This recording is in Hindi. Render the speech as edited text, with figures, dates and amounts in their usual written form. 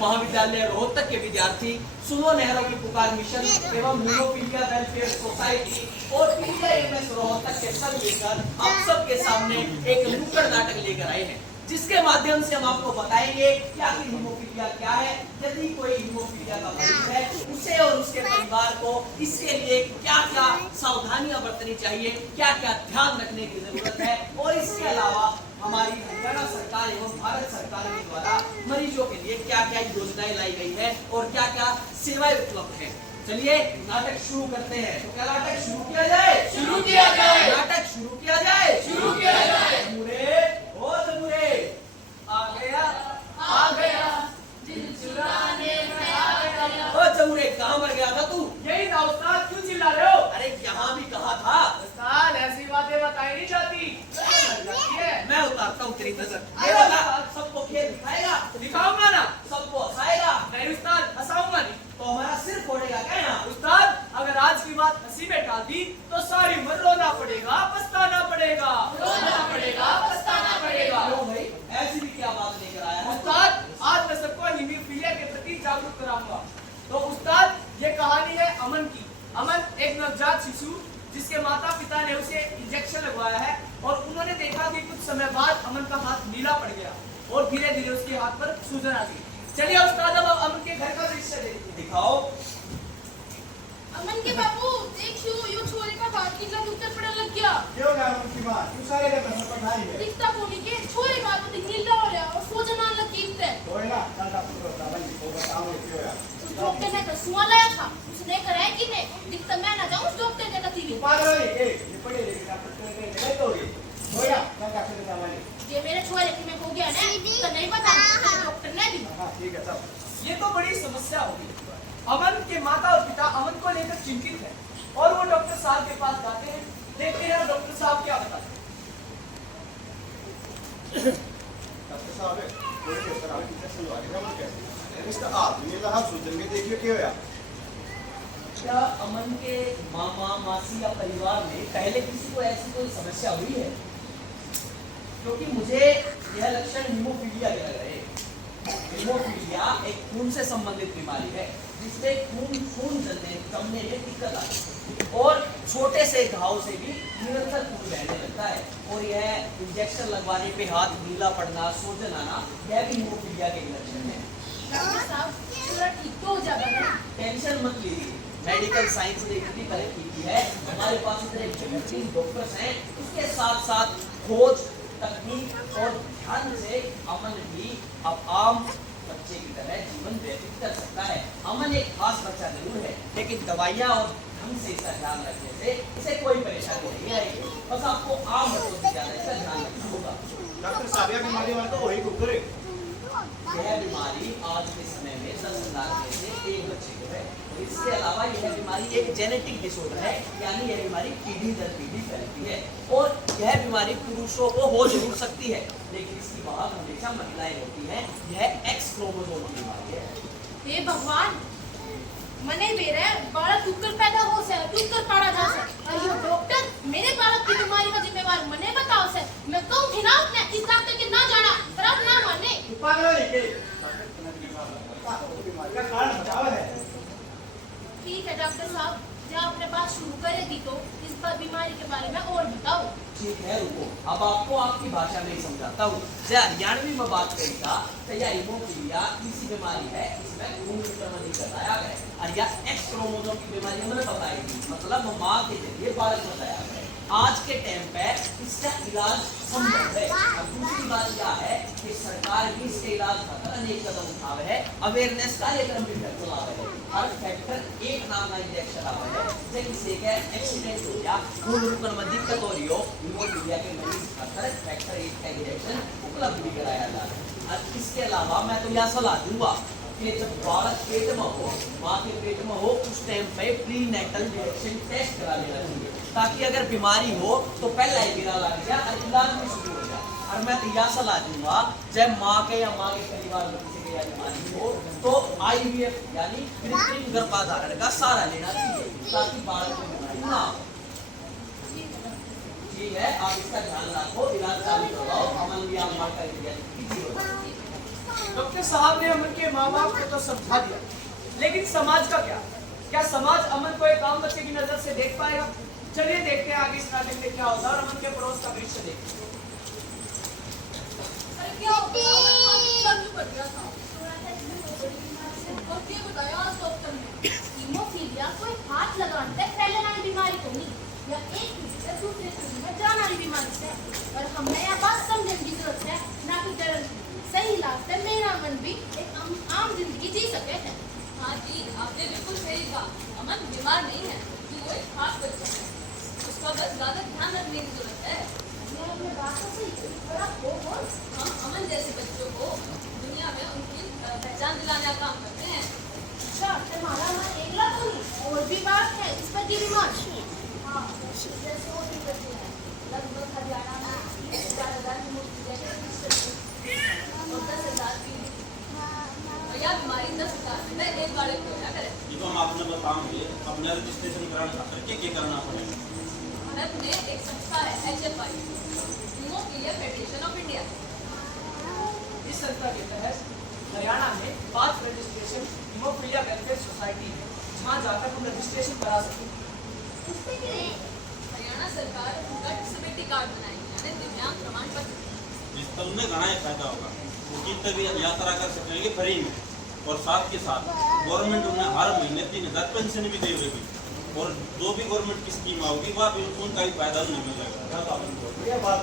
महाविद्यालय रोहतक के विद्यार्थी सुनो नहरों की पुकार मिशन एवं हीमोफीलिया वेलफेयर सोसाइटी और पीजीआईएमएस रोहतक के सब लेकर आप सबके सामने एक नुक्कड़ नाटक लेकर आए हैं, जिसके माध्यम से हम आपको बताएंगे कि आखिर हीमोफीलिया क्या है, यदि कोई हीमोफीलिया का मरीज है उसे और उसके परिवार को इसके लिए क्या क्या सावधानियां बरतनी चाहिए, क्या क्या ध्यान रखने की जरूरत है, और इसके अलावा हमारी हरियाणा सरकार एवं भारत सरकार के द्वारा मरीजों के लिए क्या क्या योजनाएं लाई गई है और क्या क्या सेवाएं उपलब्ध है। चलिए नाटक शुरू करते हैं। तो क्या नाटक शुरू किया जाए? शुरू किया जाए। नाटक शुरू किया जाए। शुरू किया जाए। जमुरे ओ जमुरे आ गया दिल चुराने में आ गया। ओ जमुरे कहाँ मर गया था तू? यही था उस्ताद, क्यों चिल्ला रहे हो? अरे यहाँ भी कहा था उस्ताद ऐसी बातें बताई नहीं जाती। मैं उतारता हूँ तेरी नजर। ये वाला सबको खेल दिखाएगा, दिखाऊंगा ना। सबको हंसाएगा। नहीं उस्ताद, हंसाऊंगा नहीं। तो हमारा सिर फोड़ेगा क्या यहाँ? उस्ताद अगर आज की बात हंसी में डाल दी तो सारी उम्र रोना पड़ेगा, पछताना पड़ेगा। रोना पड़ेगा, पछताना पड़ेगा। क्यों भाई, ऐसी भी क्या बात लेकर आया है? उस्ताद आज मैं सबको हीमोफीलिया के प्रति जागरूक कराऊंगा। तो उस्ताद ये कहानी है अमन की। अमन एक नवजात शिशु जिसके माता पिता ने उसे इंजेक्शन लगवाया है और उन्होंने देखा कि कुछ समय बाद अमन का हाथ नीला पड़ गया और धीरे धीरे उसके हाथ पर सूजन आ गई। चलिए उस्ताद अब अमन के घर का दृश्य देखिए। दिखाओ। अमन के बापू देखियो यो छोरे का हाथ नीला उत्तर पड़ने लग गया। क्यों ना उनकी बात तू सारे का पैसा पढ़ाई है दिखता कोनी के छोरे का हाथ नीला हो रहा और सूजन आने लगी इतने। तो है ना कल का पूरा बतावन को बताओ क्यों यार उस डॉक्टर ने तो सुआ लाया था, उसने कराया कि नहीं दिखता मैं ना जाऊं उस डॉक्टर के कती भी। पागल है ये पढ़े लिखे डॉक्टर के नहीं तो ये होया कल का पूरा बतावन ये मेरे छोरे की में हो गया ना तो नहीं पता डॉक्टर ने भी। हां ठीक है सब ये तो बड़ी समस्या होगी। अमन के माता और पिता अमन को लेकर चिंतित है और वो डॉक्टर साहब के पास जाते हैं। देखते हैं डॉक्टर साहब क्या बताते हैं। डॉक्टर साहब कोई के तरह इंजेक्शन लगा देगा मैं कैसे इसका आदमी लहा सूजन में देखिए क्यों यार क्या अमन के मामा मासी या परिवार में पहले किसी को ऐसी कोई समस्या हुई है? क्योंकि मुझे यह लक्षण हीमोफीलिया के लग रहे हैं। हीमोफीलिया एक खून से संबंधित बीमारी है जिसमें खून जमने में दिक्कत आती है और छोटे से घाव से भी निरंतर खून बहने लगता है और यह इंजेक्शन लगवाने पे हाथ नीला पड़ना, सूजन आना, यह भी हीमोफीलिया के लक्षण है। डॉक्टर साहब छोरा ठीक तो हो जाएगा ना? टेंशन मत लीजिए, मेडिकल साइंस ने इतनी तरक्की की है, हमारे पास इतने बेहतरीन डॉक्टर्स हैं, उसके साथ साथ खोज तकनीक और ध्यान से अमन भी अब आम बच्चे की तरह जीवन व्यतीत कर सकता है। अमन एक खास बच्चा जरूर है, लेकिन दवाइयाँ और ढंग से इसका ध्यान रखने से इसे कोई परेशानी नहीं आएगी। बस आपको आम बच्चों से ज्यादा इसका ध्यान रखना होगा। डॉक्टर साहब ये बीमारी वाला तो वही कुकर है यह बीमारी आज के समय में 10 लाख में से एक बच्चे को है। इसके अलावा यह बीमारी एक जेनेटिक डिसऑर्डर है, यानी यह बीमारी पीढ़ी दर पीढ़ी फैलती है और यह बीमारी पुरुषों को हो जरूर सकती है, लेकिन इसकी वाहक हमेशा महिलाएं होती हैं। यह एक्स क्रोमोसोम की बीमारी है। हे भगवान मने मेरे बालक टूटकर पैदा हो से टूटकर पड़ा जा से और यो डॉक्टर मेरे बालक की बीमारी का जिम्मेवार मने बताओ से मैं कहूं कि ना अपने इस डॉक्टर के ना जाना पर अब ना माने। तू पागल है के डॉक्टर बीमारी का कारण बताओ है। ठीक है डॉक्टर साहब जब अपने बात शुरू करेगी तो इस पर बीमारी के बारे में और बताओ। ठीक है, रुको, अब आपको आपकी भाषा में ही समझाता हूँ। हरियाणवी में बात करेगा तो यह हीमोफीलिया ऐसी बीमारी है, इसमें खून की प्रबंधी बताया गया है और यह एक्स क्रोमोसोम की बीमारी हमने बताई थी, मतलब माँ के जरिए बालक बताया गया है। आज के टाइम पे इसका इलाज संभव है। अब दूसरी बात क्या है कि सरकार भी इसके इलाज खातर अनेक कदम उठा रहे हैं, अवेयरनेस कार्यक्रम भी चला रहे हैं। हर फैक्टर एक नाम का इंजेक्शन आ रहा है, जैसे किसी का एक्सीडेंट हो गया, खून रुकने में दिक्कत हो रही हो, हीमोफीलिया के मरीज खातर फैक्टर 1 का इंजेक्शन उपलब्ध भी कराया जा रहा है। और इसके अलावा मैं तो यह सलाह दूंगा कि जब बालक पेट में हो, माँ के पेट में हो, उस टाइम पे प्री नेटल डिटेक्शन टेस्ट करा लेना चाहिए, ताकि अगर बीमारी हो तो पहला ही गिरा लग जाए और इलाज भी शुरू हो जाए। और मैं तो यह सलाह दूंगा जब माँ के या माँ के परिवार में किसी के बीमारी हो तो IVF यानी कृत्रिम गर्भाधारण का सहारा लेना चाहिए, ताकि बालक में बीमारी ना हो। ठीक है, आप इसका ध्यान रखो, इलाज चालू करवाओ, अमन भी आप माँ का डॉक्टर साहब ने अमन के माँ बाप को तो समझा दिया, लेकिन समाज का क्या समाज अमन को एक आम बच्चे की नजर से देख पाएगा? चलिए देखते हैं आगे इस नाटक में क्या होता है और अमन के पड़ोस का दृश्य देखते हैं। अरे क्या हो गया? सब क्यों कर दिया था? और क्या बताया आज डॉक्टर ने? हीमोफीलिया कोई हाथ लगाने तक फैलने वाली बीमारी तो नहीं, या एक किसी से दूसरे किसी में जाने वाली बीमारी से। और हमें यह बात समझने की जरूरत है, ना कि डरने की। सही इलाज से मेरा मन भी एक आम जिंदगी जी सके है। हाँ जी, आपने बिल्कुल सही कहा। अमन बीमार नहीं है, कि वो एक खास बच्चा है। उसका बस ज्यादा ध्यान रखने की जरूरत है। ये बात तो सही है, पर आप वो कौन? हम अमन जैसे बच्चों को दुनिया में उनकी पहचान दिलाने का काम करते हैं। अच्छा, तुम्हारा मन एकला तो नहीं, और भी बात है इस पर की बीमारी। हाँ, जैसे वो भी करते हैं। लगभग हरियाणा में 4,000 हीमोफीलिया के केस चलते हैं और 10,000 की। और यह बीमारी 10,000 में एक बार हो जाया करे। ये तो हम आपने बताओगे अपना रजिस्ट्रेशन कराना करके क्या करना पड़ेगा? भारत में एक संस्था है HFI, haemophilia federation of India. इस संस्था के तहत हरियाणा में 5 रजिस्ट्रेशन हीमोफीलिया वेलफेयर सोसाइटी है, जहाँ जाकर हम रजिस्ट्रेशन करा सकते हैं। इससे क्या है? हरियाणा सरकार उनका डिसेबिलिटी कार्ड बनाएगी, यानी दिव्यांग प्रमाण पत्र। इससे उन्हें घना ही फायदा होगा, उनकी तभी यात्रा कर सकेंगे फ्री में, और साथ के साथ गवर्नमेंट उन्हें हर महीने 3,000 पेंशन भी देगी, और जो भी गवर्नमेंट की स्कीम आओगी वह भी उनका भी फायदा उन्हें मिलेगा। ये बात